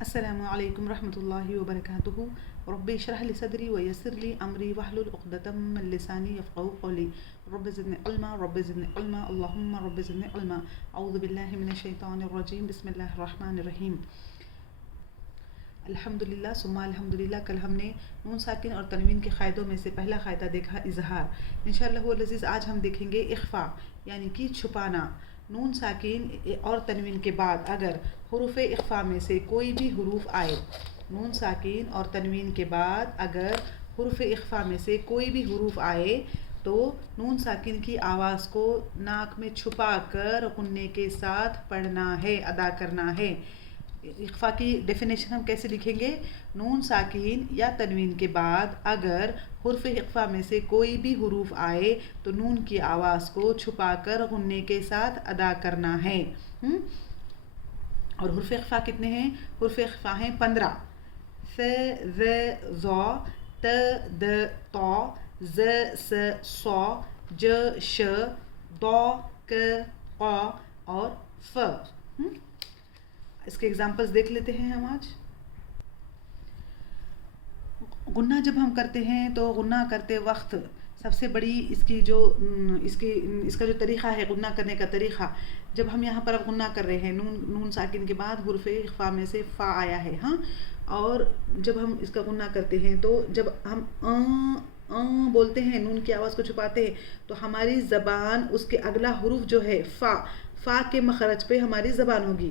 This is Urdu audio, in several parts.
السلام علیکم ورحمۃ اللہ وبرکاتہ. رب اشرح لي صدری ويسر لي امری واحلل عقدۃ من لسانی یفقهوا قولی. رب زدنی علما رب زدنی علما اللهم رب زدنی علما. اعوذ باللہ من الشیطان الرجیم. بسم اللہ الرحمن الرحیم. الحمدللہ ثم الحمدللہ. کل ہم نے نون ساکن اور تنوین کے قاعدوں میں سے پہلا قاعدہ دیکھا اظہار. انشاءاللہ العزیز آج ہم دیکھیں گے اخفا یعنی کہ چھپانا. نون ساکن اور تنوین کے بعد اگر حروف اخفا میں سے کوئی بھی حروف آئے، نون ساکن اور تنوین کے بعد اگر حروف اخفا میں سے کوئی بھی حروف آئے تو نون ساکن کی آواز کو ناک میں چھپا کر غنّے کے ساتھ پڑھنا ہے، ادا کرنا ہے. اخفا کی ڈیفینیشن ہم کیسے لکھیں گے؟ نون ساکن یا تنوین کے بعد اگر حرف اخفا میں سے کوئی بھی حروف آئے تو نون کی آواز کو چھپا کر غنّے کے ساتھ ادا کرنا ہے. اور حرف اخفا کتنے ہیں؟ حرف اخفا ہیں 15. ث ذ ظ ت د ط ز س ص ج ش ض ک ق اور ف. اس کے ایگزامپلس دیکھ لیتے ہیں ہم آج. غنّہ جب ہم کرتے ہیں تو غنّہ کرتے وقت سب سے بڑی اس کا جو طریقہ ہے غنّہ کرنے کا طریقہ، جب ہم یہاں پر اب غنّہ کر رہے ہیں نون ساکن کے بعد حرف اخفا میں سے فا آیا ہے، ہاں، اور جب ہم اس کا غنّہ کرتے ہیں تو جب ہم بولتے ہیں، نون کی آواز کو چھپاتے ہیں تو ہماری زبان اس کے اگلا حرف جو ہے فا کے مخرج پہ ہماری زبان ہوگی.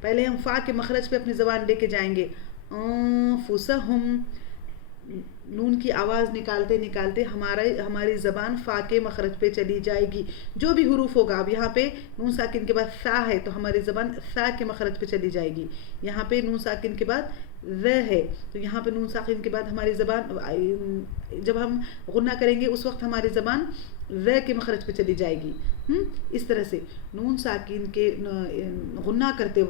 پہلے ہم فا کے مخرج پہ اپنی زبان لے کے جائیں گے. انفسہم، نون کی آواز نکالتے نکالتے ہماری زبان فا کے مخرج پہ چلی جائے گی. جو بھی حروف ہوگا، اب یہاں پہ نون ساکن کے بعد سا ہے تو ہماری زبان سا کے مخرج پہ چلی جائے گی. یہاں پہ نون ساکن کے بعد ذ ہے تو یہاں پہ نون ساکن کے بعد ہماری زبان، جب ہم غنّہ کریں گے اس وقت ہماری زبان ذ کے مخرج پہ چلی جائے گی. اس طرح سے نون ساکن کے غنّہ کرتے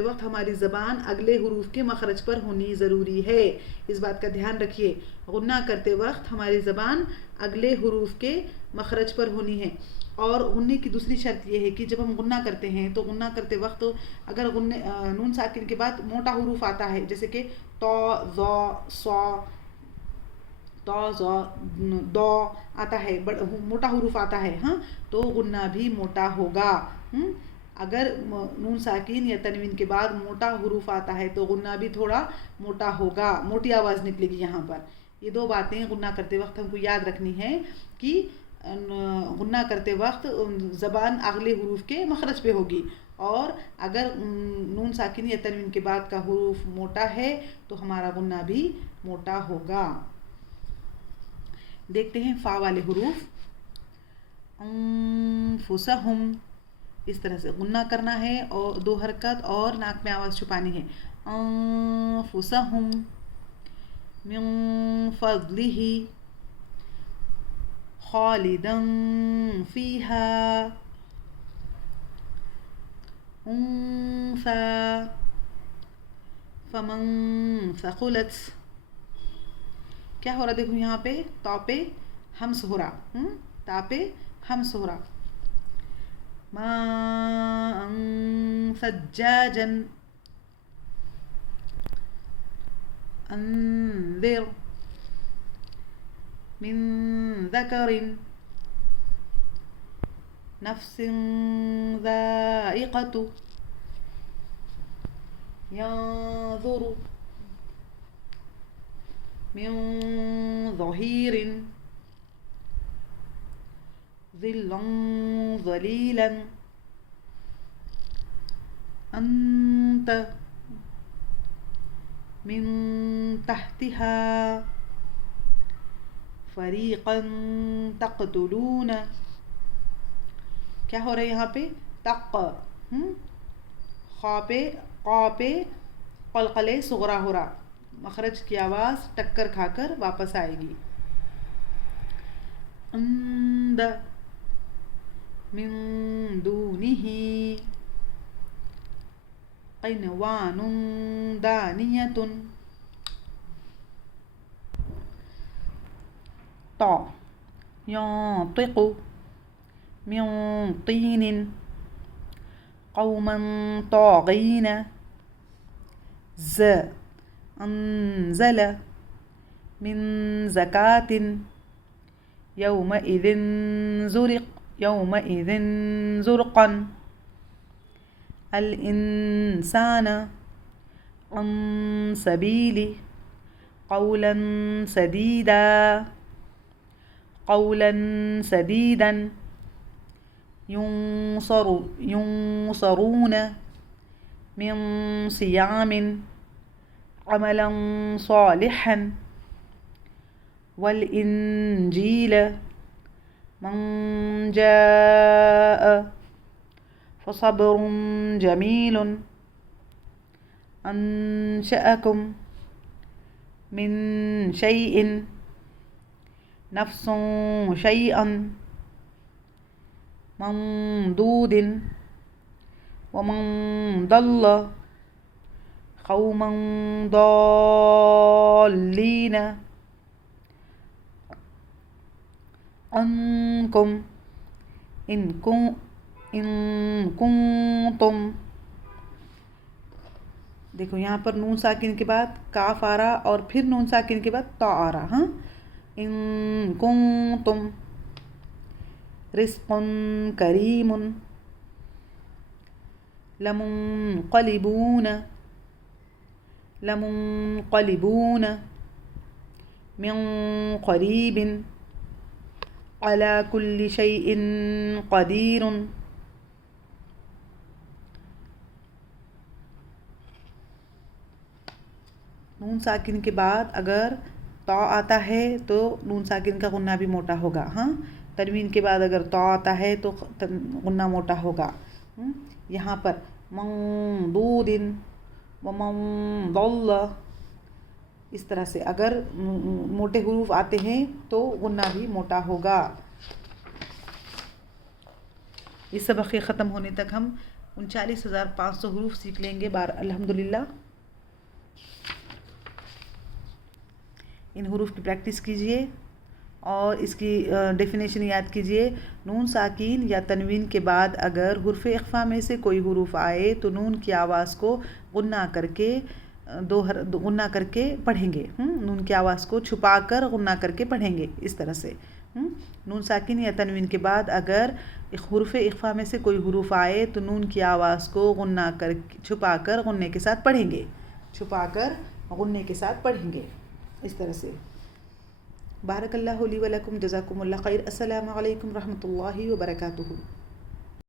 وقت ہماری زبان اگلے حروف کے مخرج پر ہونی ضروری ہے. اس بات کا دھیان رکھیے، غنّہ کرتے وقت ہماری زبان اگلے حروف کے مخرج پر ہونی ہے. اور غنّے کی دوسری شرط یہ ہے کہ جب ہم غنّہ کرتے ہیں تو غنّہ کرتے وقت اگر نون ساکن کے بعد موٹا حروف آتا ہے، جیسے کہ تو ظ ص دو آتا ہے، موٹا حروف آتا ہے، ہاں، تو غنّہ بھی موٹا ہوگا. اگر نون ساکن یا تنوین کے بعد موٹا حروف آتا ہے تو غنّہ بھی تھوڑا موٹا ہوگا، موٹی آواز نکلے گی. یہاں پر یہ دو باتیں غنّہ کرتے وقت ہم کو یاد رکھنی ہے کہ غنّہ کرتے وقت زبان اگلے حروف کے مخرج پہ ہوگی، اور اگر نون ساکن یا تنوین کے بعد کا حروف موٹا ہے تو ہمارا غنّہ بھی موٹا ہوگا. دیکھتے ہیں فا والے حروف. انفسہم، اس طرح سے غنّہ کرنا ہے اور 2 حرکت اور ناک میں آواز چھپانی ہے. انفسہم، من فضلہ، خالدا فیہا، انثی، فمن ثقلت. کیا ہو رہا دیکھو یہاں پہ تا پہ ہمس ہو رہا، تا پہ ہمس ہو رہا. ماء ثجاجا، انذر، من ذکر، نفس ذائقۃ، ینظر، من ظہیر، ظلا ظلیلا، انت، من تحتها، فریقا تقتلون. کیا ہو رہا ہے یہاں پہ؟ خا پہ قا پہ قلقلے صغرا ہو رہا، مخرج کی آواز ٹکر کھا کر واپس آئے گی. عند، من دونہ، قنوان دانیۃ. طا، ینطق، من طین، قوما طاغين ز أنزل من زكاة يومئذ زرقا الإنسان عن سبيل قولا سديدا ينصرون من صيام عملا صالحا والإنجيل من جاء فصبر جميل أنشأكم من شيء نفس شيئا ممدود ومن ضل قوما ضالين عنكم إن کنتم. دیکھو یہاں پر نون ساکن کے بعد کاف آ رہا اور پھر نون ساکن کے بعد تا آ رہا. ہاں ان کنتم رزق کریم لمنقلبون من قریب على كل شيء قدير. نون ساکن کے بعد اگر تا آتا ہے تو نون ساکن کا غنہ بھی موٹا ہوگا. ہاں تنوین کے بعد اگر تا آتا ہے تو غنہ موٹا ہوگا. یہاں پر ممدود ومنضل اس طرح سے اگر موٹے حروف آتے ہیں تو غنہ بھی موٹا ہوگا. اس سبق کے ختم ہونے تک ہم 39,500 حروف سیکھ لیں گے الحمدللہ. ان حروف کی پریکٹس کیجئے اور اس کی ڈیفینیشن یاد کیجئے. نون ساکین یا تنوین کے بعد اگر حرف اخفا میں سے کوئی حروف آئے تو نون کی آواز کو غنہ کر کے غنہ کر کے پڑھیں گے. نون کی آواز کو چھپا کر غنہ کر کے پڑھیں گے اس طرح سے. نون ساکن یا تنوین کے بعد اگر حرف اخفا میں سے کوئی حروف آئے تو نون کی آواز کو غنہ کر چھپا کر غنے کے ساتھ پڑھیں گے. اس طرح سے. بارک اللہ لی و لکم، جزاکم اللہ خیر. السلام علیکم رحمۃ اللہ وبرکاتہ.